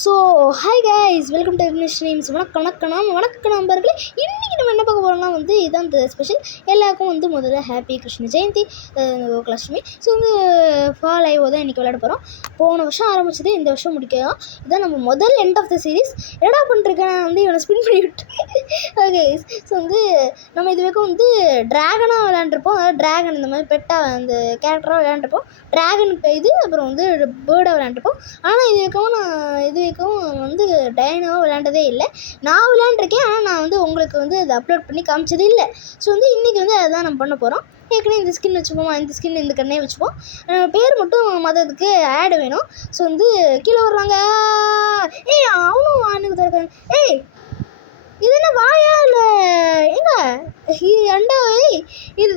So hi guys, welcome to Vignesh streams. வணக்கம் நண்பர்களே. இன்றைக்கி நம்ம என்ன பார்க்க போகிறோம்னா இதான் இந்த ஸ்பெஷல். எல்லாருக்கும் முதல்ல ஹாப்பி கிருஷ்ண ஜெயந்தி, கோகுலாஷ்டமி. ஸோ ஃபால் ஐஓ தான் இன்றைக்கி விளையாட போகிறோம். போன வருஷம் ஆரம்பிச்சது, இந்த வருஷம் முடிக்கலாம். இதுதான் நம்ம முதல் எண்ட் ஆஃப் த சீரீஸ். என்னடா பண்ணிருக்கேன் நான் இவனை ஸ்பின் பண்ணி விட்டு. ஓகே, ஸோ நம்ம இது வரைக்கும் ட்ராகனாக விளையாண்டுருப்போம். அதாவது ட்ராகன் இந்த மாதிரி பெட்டாக அந்த கேரக்டராக விளையாண்டுருப்போம். ட்ராகனுக்கு இது அப்புறம் பேர்டாக விளையாண்டுருப்போம். ஆனால் இது வரைக்கும் டைனாவாக விளையாண்டதே இல்லை. நான் விளையாண்டுருக்கேன், ஆனால் நான் உங்களுக்கு அதை அப்லோட் பண்ணி காமிச்சது இல்லை. ஸோ இன்றைக்கி அதுதான் நம்ம பண்ண போகிறோம். ஏற்கனவே இந்த ஸ்கின் வச்சுப்போம், இந்த ஸ்கின் இந்த கண்ணே வச்சுப்போம். பேர் மட்டும் மற்றதுக்கு ஆட் வேணும். ஸோ கீழே வர்றாங்க. அவனும் வானுக்கு திறக்காங்க. இது என்ன வாயா இல்லை எங்க அண்டா? இது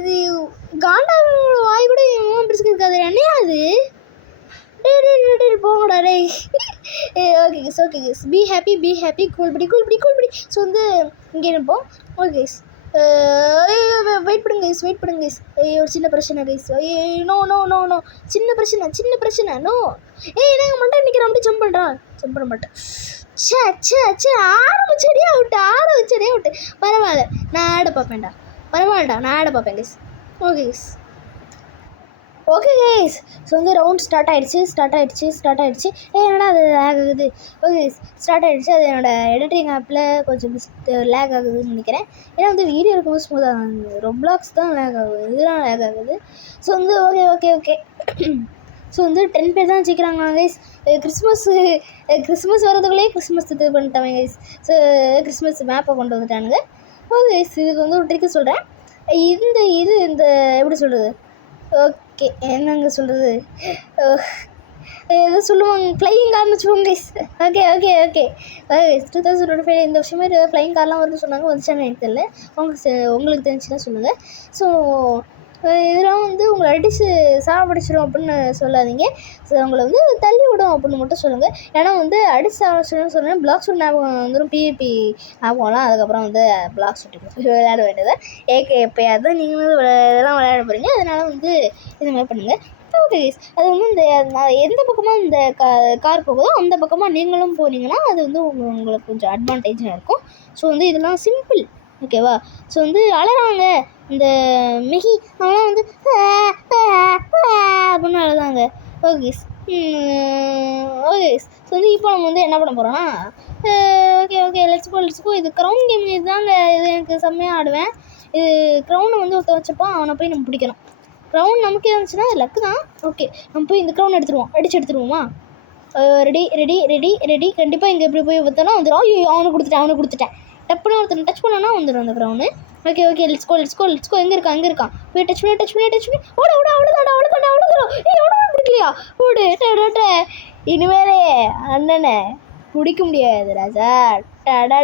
காண்டாவோட வாய் கூட பிடிச்சிக்க இருக்காது. என்னையா அது? போங்கடா டே. Okay guys, okay guys, be happy, கூல்படி. ஸோ இங்கே இருப்போம். ஓகே கேஸ், வெயிட் பண்ணுங்க கைஸ். ஒரு சின்ன பிரச்சனை கைஸ். நோ சின்ன பிரச்சனை நோ. என்னங்க மட்டும் நிற்கிறேன், அப்படி ஜம்ப் பண்ண மாட்டேன். சே ஆரம்பிச்சடியே அவுட்டு. பரவாயில்ல, நான் ஆட பார்ப்பேன் guys. Okay guys, so round start ஆகிடுச்சு. என்னடா அது லேக் ஆகுது? ஓகே, ஸ்டார்ட் ஆகிடுச்சு. அது என்னோடய எடிட்டிங் ஆப்பில் கொஞ்சம் லேக் ஆகுதுன்னு நினைக்கிறேன். ஏன்னா வீடியோ இருக்கும்போது ஸ்மூத்தாக ரொப்ளாக்ஸ் தான் லேக் ஆகுது, இதெல்லாம் லேக் ஆகுது. So okay. ஸோ 10 பேர் தான் வச்சுக்கிறாங்க கைஸ். கிறிஸ்மஸ் வரதுக்குள்ளேயே கிறிஸ்மஸ் இது பண்ணிட்டாங்க கைஸ். ஸோ கிறிஸ்மஸ் மேப்பை கொண்டு வந்துட்டானுங்க. ஓகே கைஸ், இதுக்கு ஒரு ட்ரிக்கு சொல்கிறேன். இந்த எப்படி சொல்கிறது? ஓகே, என்னங்க சொல்கிறது, எதோ சொல்லுவாங்க, ஃப்ளையிங் கார்னு வச்சுக்கோங்க கைஸ். ஓகே 2025 இந்த வருஷமே ஃப்ளையிங் கார்லாம் வருதுன்னு சொன்னாங்க. வந்துச்சான்னு எனக்கு தெரியல. உங்களுக்கு தெரிஞ்சுன்னா சொல்லுங்கள். ஸோ இதெல்லாம் உங்களை அடித்து சாவடிச்சிடும் அப்படின்னு சொல்லாதீங்க. ஸோ உங்களை தள்ளி விடும் அப்படின்னு மட்டும் சொல்லுங்கள். ஏன்னா அடித்து சாவடிச்சிடும்னு சொன்னேன், பிளாக் ஷூட் ஞாபகம் வந்துடும், பிவிபி ஞாபகம்லாம். அதுக்கப்புறம் பிளாக் ஷூட்டுக்கு விளையாட வேண்டியது. எப்போயாவது நீங்களும் இதெல்லாம் விளையாட போகிறீங்க. அதனால் இந்த மாதிரி பண்ணுங்கள். ஓகே கைஸ், அது இந்த எந்த பக்கமாக இந்த கார் போகுதோ அந்த பக்கமாக நீங்களும் போனீங்கன்னா அது உங்களுக்கு கொஞ்சம் அட்வான்டேஜாக இருக்கும். ஸோ இதெல்லாம் சிம்பிள், ஓகேவா? ஸோ அழகாங்க இந்த மிகி அவங்களாம் அப்படின்னு அழுதாங்க. ஓகே ஸோ இப்போ நம்ம என்ன பண்ண போகிறோம்னா, ஓகே லெட்ஸ் கோ. இது க்ரௌன் கேம். இதுதாங்க, இது எனக்கு செம்மையாக ஆடுவேன். இது க்ரௌனை ஒருத்த வச்சுப்பான், அவனை போய் நம்ம பிடிக்கணும். க்ரௌன் நமக்கே இருந்துச்சுன்னா லக்கு தான். ஓகே, நம்ம போய் இந்த க்ரௌன் எடுத்துருவோமா? ரெடி. கண்டிப்பாக இங்கே எப்படி போய் வைத்தோன்னா வந்துடும். ஐயோ, அவனுக்கு கொடுத்துட்டேன். டப்புன்னு ஒருத்தர் டச் பண்ணோன்னா வந்துடும் அந்த க்ரௌனு. Okay let's go. எங்கே இருக்கான்? போய் டச் பண்ணி அவ்வளோதான். எவ்வளோ பிடிக்கலையா? ஓடு. இனிமேலே அண்ணனை பிடிக்க முடியாது ராஜா. என்னடா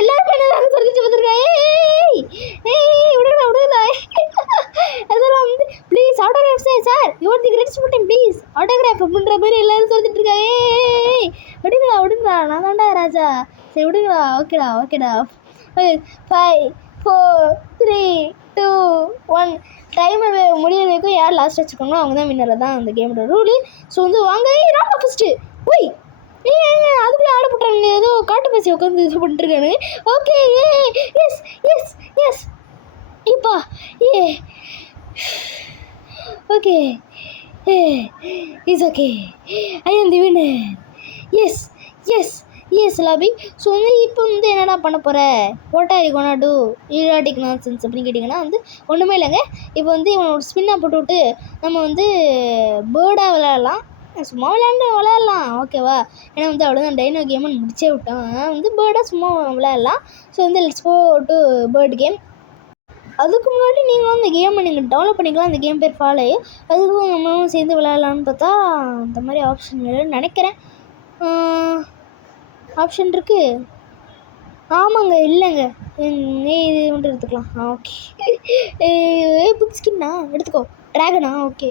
எல்லாரும் என்ன சொல்லிச்சு பார்த்துருக்கேன். விடுங்க. அதெல்லாம் please autograph sir, your the great sporting please autograph அப்படின்ற மாதிரி எல்லாரும் சொல்லிட்டு இருக்காங்க. விடுங்களா, நான் தான்டா ராஜா. சரி விடுங்களா. ஓகேடா. 5 4 3 2 1 டைமர் முடிய வரைக்கும் யார் லாஸ்ட் வச்சுக்கோங்களோ அவங்க தான் வின்னர். தான் அந்த கேமோட ரூலு. ஸோ வாங்க ராமா ஃபஸ்ட்டு. ஒய் அதுக்குள்ளே ஆடப்பட்டாங்க. ஏதோ காட்டு பேசி உட்காந்து இது பண்ணிட்டுருக்கானு. ஓகே எஸ் இப்பா okay it's okay, I am the winner. Yes lobby. So இப்போ என்னடா பண்ண போகிற? What are you gonna do erotic nonsense அப்படின்னு கேட்டிங்கன்னா ஒன்றுமே இல்லைங்க. இப்போ இவன் ஒரு ஸ்பின்னாக போட்டுவிட்டு நம்ம பேர்டாக விளையாடலாம். சும்மா விளையாடலாம், ஓகேவா? ஏன்னா அவ்வளோதான், டைனோ கேம்னு முடிச்சே விட்டான். பேர்டாக சும்மா விளையாடலாம். So let's go to bird game. அதுக்கு முன்னாடி நீங்கள் அந்த கேமை நீங்கள் டவுன்லோட் பண்ணிக்கலாம். அந்த கேம் பேர் ஃபாலோ. அதுக்கும் நம்மளும் சேர்ந்து விளையாடலான்னு பார்த்தா அந்த மாதிரி ஆப்ஷன் இல்லைன்னு நினைக்கிறேன். ஆப்ஷன் இருக்குது, ஆமாங்க, இல்லைங்க. இது மட்டும் எடுத்துக்கலாம். ஓகே, புக் ஸ்கின்னா எடுத்துக்கோ. ட்ராகனா? ஓகே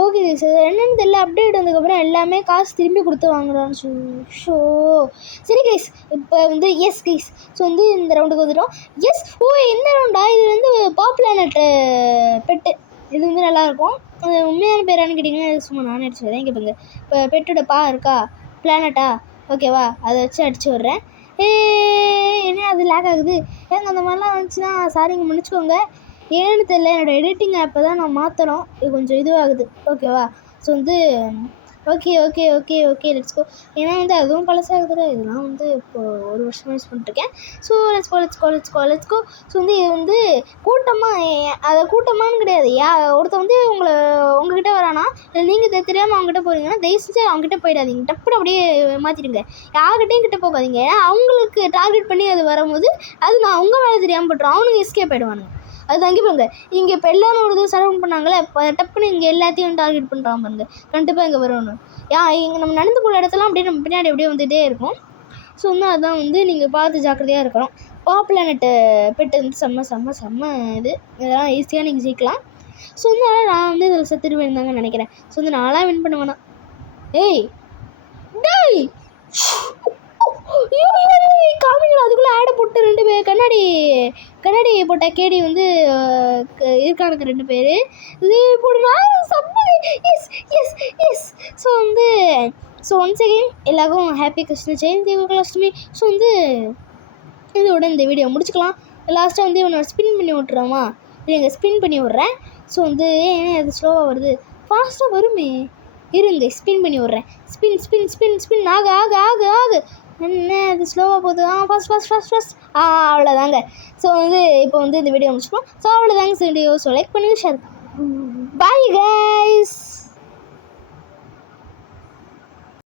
ஓகே கைஸ், அது என்னென்னு தெரியல, அப்டேட் வந்ததுக்கப்புறம் எல்லாமே காசு திரும்பி கொடுத்து வாங்குறான்னு ஷோ. சரி கைஸ், இப்போ வந்து எஸ் கைஸ், ஸோ வந்து இந்த ரவுண்டுக்கு வந்துட்டோம். எஸ், ஓ இந்த ரவுண்டா? இது வந்து பாப்புலானட்டு பெட்டு. இது வந்து நல்லாயிருக்கும். அது உண்மையான பேரானு கேட்டிங்கன்னா சும்மா நானே அடிச்சு வரேன். இங்கே பாருங்க, இப்போ பெட்டோட பா இருக்கா, பிளானட்டா, ஓகேவா, அதை வச்சு அடிச்சு விட்றேன். என்ன அது லேக் ஆகுது ஏங்க? அந்த மாதிரிலாம் வந்துச்சுன்னா சாரிங்க, மன்னிச்சுக்கோங்க. ஏன்னு தெரியல, என்னோடய எடிட்டிங் ஆப்பை தான் நான் மாற்றணும். இது கொஞ்சம் இதுவாகுது, ஓகேவா. ஸோ வந்து ஓகே லெட்ஸ் கோ. ஏன்னா வந்து அதுவும் பழசாகுதுல, இதெல்லாம் வந்து இப்போது ஒரு வருஷமாக யூஸ் பண்ணிட்டுருக்கேன். So let's go. ஸோ வந்து இது வந்து கூட்டமாக, அதை கூட்டமானு கிடையாது. ஒருத்த வந்து உங்ககிட்ட வரானா, இல்லை நீங்கள் தெரியாமல் அவங்ககிட்ட போகிறீங்கன்னா தயவு செஞ்சு அவங்ககிட்ட போயிடாதீங்க. டப்புனு அப்படியே மாற்றிடுங்க. யார்கிட்டையும் கிட்ட போகாதீங்க. ஏன்னா அவங்களுக்கு டார்கெட் பண்ணி அது வரும்போது அது நான் உங்கள் மேலே தெரியாமல் போட்டுரும். அவனுங்க எஸ்கேப் ஆகிடுவானுங்க. அது தங்கி போங்க. இங்கே இப்போ எல்லாமே ஒரு இது சரவுண்ட் பண்ணாங்களே, இப்போ டப்புன்னு இங்கே எல்லாத்தையும் டார்கெட் பண்ணுறான் பாருங்க. கண்டிப்பாக இங்கே வரணும். இங்கே நம்ம நடந்து போகிற இடத்துலாம் அப்படியே நம்ம பின்னாடி அப்படியே வந்துகிட்டே இருக்கும். ஸோ வந்து அதான் வந்து நீங்கள் பார்த்து ஜாக்கிரதையாக இருக்கணும். பாப்புலானட்டு பெட்டு வந்து செம்ம இது, இதெல்லாம் ஈஸியாக நீங்கள் ஜெயிக்கலாம். ஸோ வந்து நான் வந்து இதில் செத்துருவேன் தாங்க நினைக்கிறேன். ஸோ வந்து நான்லாம் வின் பண்ணுவேண்ணா. டேய் காமிங்களா, அதுக்குள்ளே ஆடை போட்டு 2 பேர் கண்ணாடி போட்ட கேடி வந்து இருக்கானுங்க 2 பேர். இது போடுனா சம்ம. எஸ். ஸோ வந்து ஒன்ஸ் அகெயின் எல்லாருக்கும் ஹாப்பி கிருஷ்ண ஜெயந்தி, கோகுலாஷ்டமி. ஸோ வந்து இதோட இந்த வீடியோ முடிச்சுக்கலாம். லாஸ்ட்டாக வந்து இவனை ஸ்பின் பண்ணி விட்றோமா, இல்லைங்க ஸ்பின் பண்ணி விட்றேன். ஸோ வந்து ஏன்னா அது ஸ்லோவாக வருது, ஃபாஸ்ட்டாக வருமே, இருங்க ஸ்பின் பண்ணி விட்றேன். ஸ்பின் ஆகு என்ன அது ஸ்லோவாக போகுது. ஃபாஸ்ட். அவ்வளோதாங்க. ஸோ வந்து இப்போ வந்து இந்த வீடியோ முடிச்சுக்கலாம். ஸோ அவ்வளோதாங்க. வீடியோ ஸோ லைக் பண்ணுங்கள், ஷேர். Bye guys.